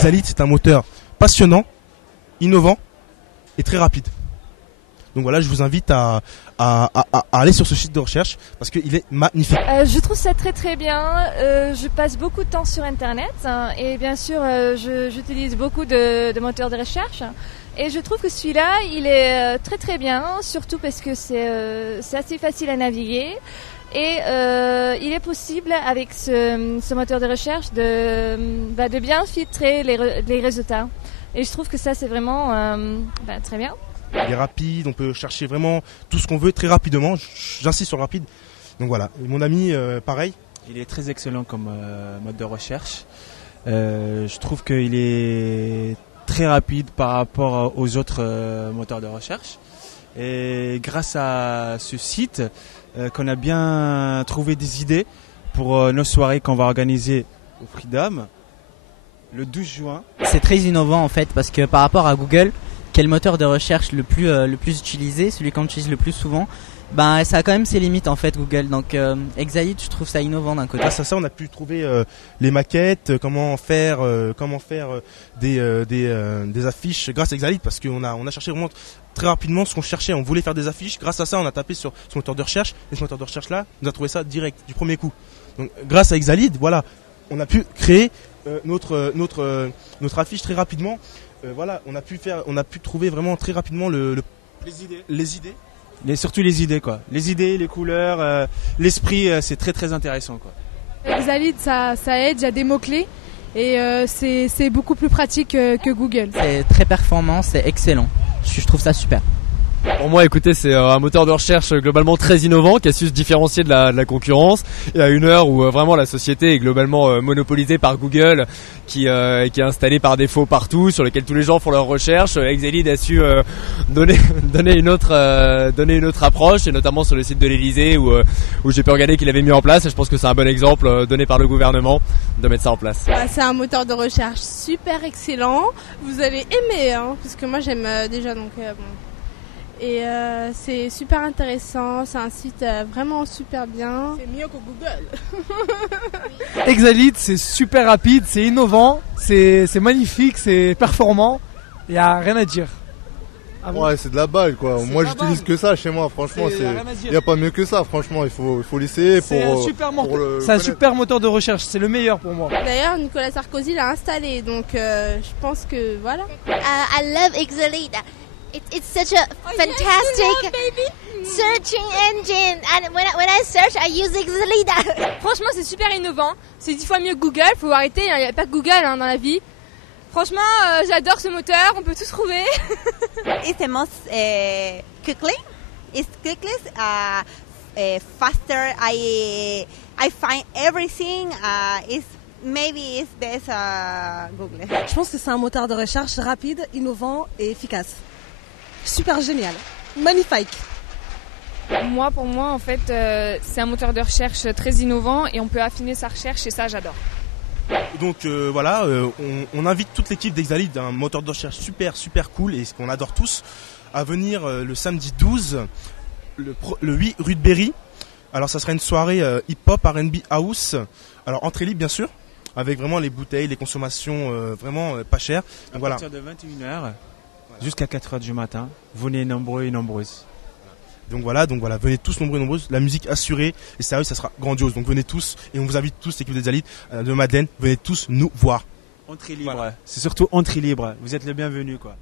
Exalit, c'est un moteur passionnant, innovant et très rapide. Donc voilà, je vous invite à aller sur ce site de recherche parce qu'il est magnifique. Je trouve ça très très bien. Je passe beaucoup de temps sur Internet et bien sûr j'utilise beaucoup de moteurs de recherche. Et je trouve que celui-là, il est très très bien, surtout parce que c'est assez facile à naviguer. Et il est possible avec ce moteur de recherche de bien filtrer les résultats. Et je trouve que ça c'est vraiment très bien. Il est rapide, on peut chercher vraiment tout ce qu'on veut très rapidement. J'insiste sur le rapide. Donc voilà, et mon ami, pareil. Il est très excellent comme mode de recherche. Je trouve qu'il est très rapide par rapport aux autres moteurs de recherche. Et grâce à ce site, qu'on a bien trouvé des idées pour nos soirées qu'on va organiser au Freedom le 12 juin. C'est très innovant en fait parce que par rapport à Google, qui est le moteur de recherche le plus utilisé, celui qu'on utilise le plus souvent, ben ça a quand même ses limites en fait Google. Donc Exalit, je trouve ça innovant d'un côté. Grâce à ça, on a pu trouver les maquettes, comment faire des affiches grâce à Exalit parce qu'on a cherché vraiment très rapidement ce qu'on cherchait. On voulait faire des affiches. Grâce à ça, on a tapé sur ce moteur de recherche et ce moteur de recherche là, on a trouvé ça direct du premier coup. Donc grâce à Exalit, voilà, on a pu créer notre affiche très rapidement. Voilà, on a pu trouver vraiment très rapidement les idées. Et surtout les idées quoi. Les idées, les couleurs, l'esprit, c'est très très intéressant quoi. Exalit, ça aide, il y a des mots-clés et c'est beaucoup plus pratique que Google. C'est très performant, c'est excellent. Je trouve ça super. Pour moi, écoutez, c'est un moteur de recherche globalement très innovant qui a su se différencier de la concurrence. Et à une heure où vraiment la société est globalement monopolisée par Google, qui est installé par défaut partout, sur lequel tous les gens font leurs recherches, Exalit a su donner une autre approche, et notamment sur le site de l'Elysée où j'ai pu regarder qu'il avait mis en place. Et je pense que c'est un bon exemple donné par le gouvernement de mettre ça en place. C'est un moteur de recherche super excellent. Vous allez aimer, parce que moi j'aime déjà donc. Et c'est super intéressant, c'est un site vraiment super bien. C'est mieux que Google. Exalit, c'est super rapide, c'est innovant, c'est magnifique, c'est performant, il n'y a rien à dire. Ah bon, ouais, c'est de la balle quoi. Moi j'utilise que ça chez moi, franchement, il n'y a pas mieux que ça, franchement, il faut l'essayer c'est un super moteur de recherche, c'est le meilleur pour moi. D'ailleurs, Nicolas Sarkozy l'a installé, donc je pense que voilà. I love Exalit. It's such a fantastic searching engine, and when I search, I use Exalit. Franchement, c'est super innovant. C'est 10 fois mieux que Google. Faut arrêter. Il n'y a pas que Google dans la vie. Franchement, j'adore ce moteur. On peut tout trouver. It's the most quickly. It's quickly, faster. I find everything. Maybe it's best Google. Je pense que c'est un moteur de recherche rapide, innovant et efficace. Super génial, magnifique. Pour moi, en fait, c'est un moteur de recherche très innovant et on peut affiner sa recherche et ça, j'adore. Donc voilà, on invite toute l'équipe d'Exalit, un moteur de recherche super cool et qu'on adore tous, à venir le samedi 12, le 8 rue de Berry. Alors ça sera une soirée hip-hop, R&B, house, alors entrée libre bien sûr, avec vraiment les bouteilles, les consommations vraiment pas chères. Donc, à partir de 21h jusqu'à 4h du matin, venez nombreux et nombreuses. Donc voilà, venez tous nombreux et nombreuses, la musique assurée, et sérieux, ça sera grandiose. Donc venez tous, et on vous invite tous, l'équipe d'Exalit, de Madeleine, venez tous nous voir. Entrée libre, voilà. C'est surtout entrée libre, vous êtes le bienvenu quoi.